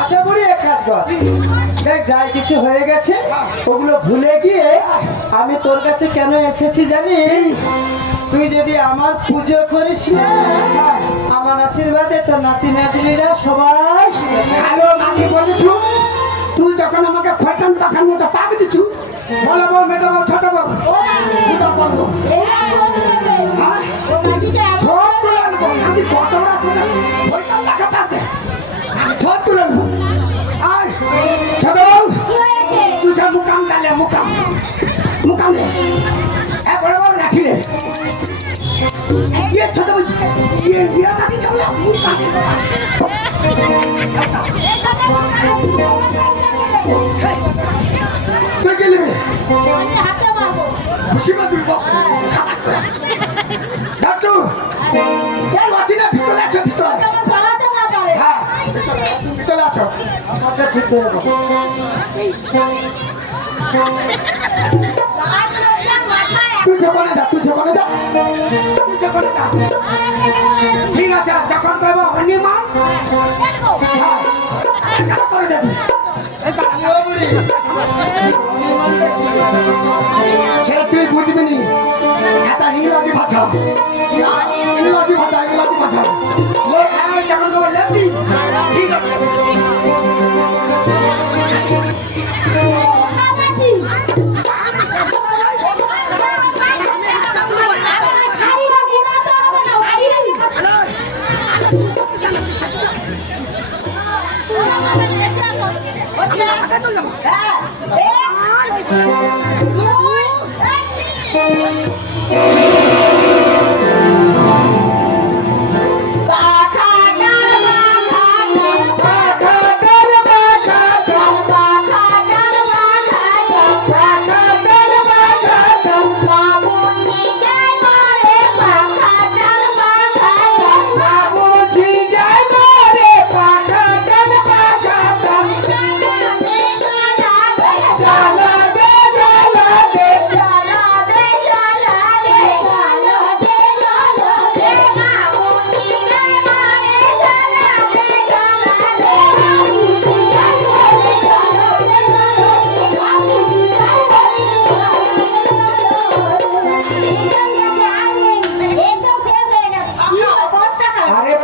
আচ্ছা বুড়ি এক কাজ কর, দেখ যাই কিছু হয়ে গেছে ওগুলো ভুলে গিয়ে আমি তোর কাছে কেন এসেছি জানিস? তুই যদি আমার পুজো করিস না, আমার আশীর্বাদে তোর নাতি নাতনিরা সবাই হ্যালো মাকে বলেছু তুই যখন আমাকে ফয়তান টাকার মতো পাক দিছু বলে বল মেটা বল ছোট বল বুঝা বলবো সব তুলে আনবো আমি কত বড় তুলে ফয়তান টাকা পাতে আমি সব তুলে আনবো আর ছোট বল তুই যা মুকাম ডালে মুকাম মুকাম রে হ্যাঁ বড় বড় রাখি রে ये छोटा ये दिया ना कि चलो मुकाम তুই গেলি রে হাতটা মারবো খুশি না তুই বল দাদু এই লাঠিটা ভিতরে আছে ভিতরে পালাতে না পারে হ্যাঁ ভিতরে আছো আমাকে ঠিক করে দাও। তুই যেখানে যা তুই যেখানে যা তুই যেখানে যা ঠিক আছে যখন কইব হনিমান হ্যাঁ করে যাবি সে তুই বুঝবি নি এটা ইংরাজি ভাষা ইংরাজি ভাষা ইংরাজি ভাষা লোক আমি যখন কইব লেফটি ঠিক আছে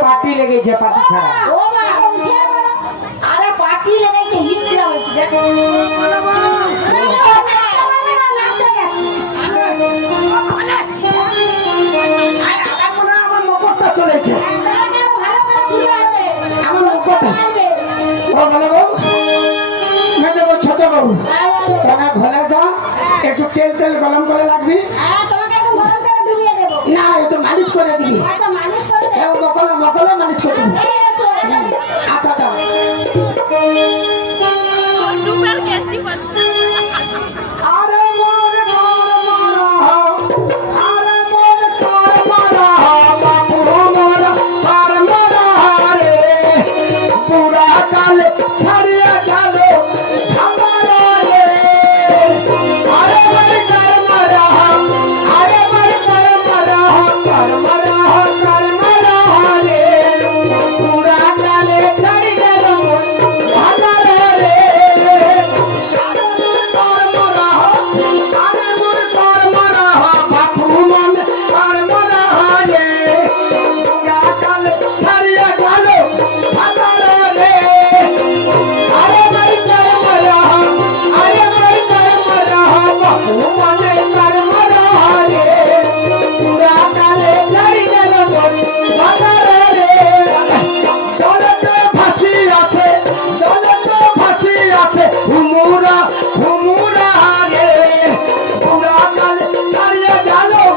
পার্টি লেগেছে পার্টি ছাড়া আরে পার্টি লেগেছে হিস্ট্রি হচ্ছে দেখো আমার মকরটা চলেছে আমার মকরটা ও বলে বউ মেয়ে বউ ছোট বউ তোমরা ঘরে যা একটু তেল তেল গরম করে রাখবি তোমাকে এখন গরম করে ডুবিয়ে দেবো না একটু মালিশ করে দিবি আচ্ছা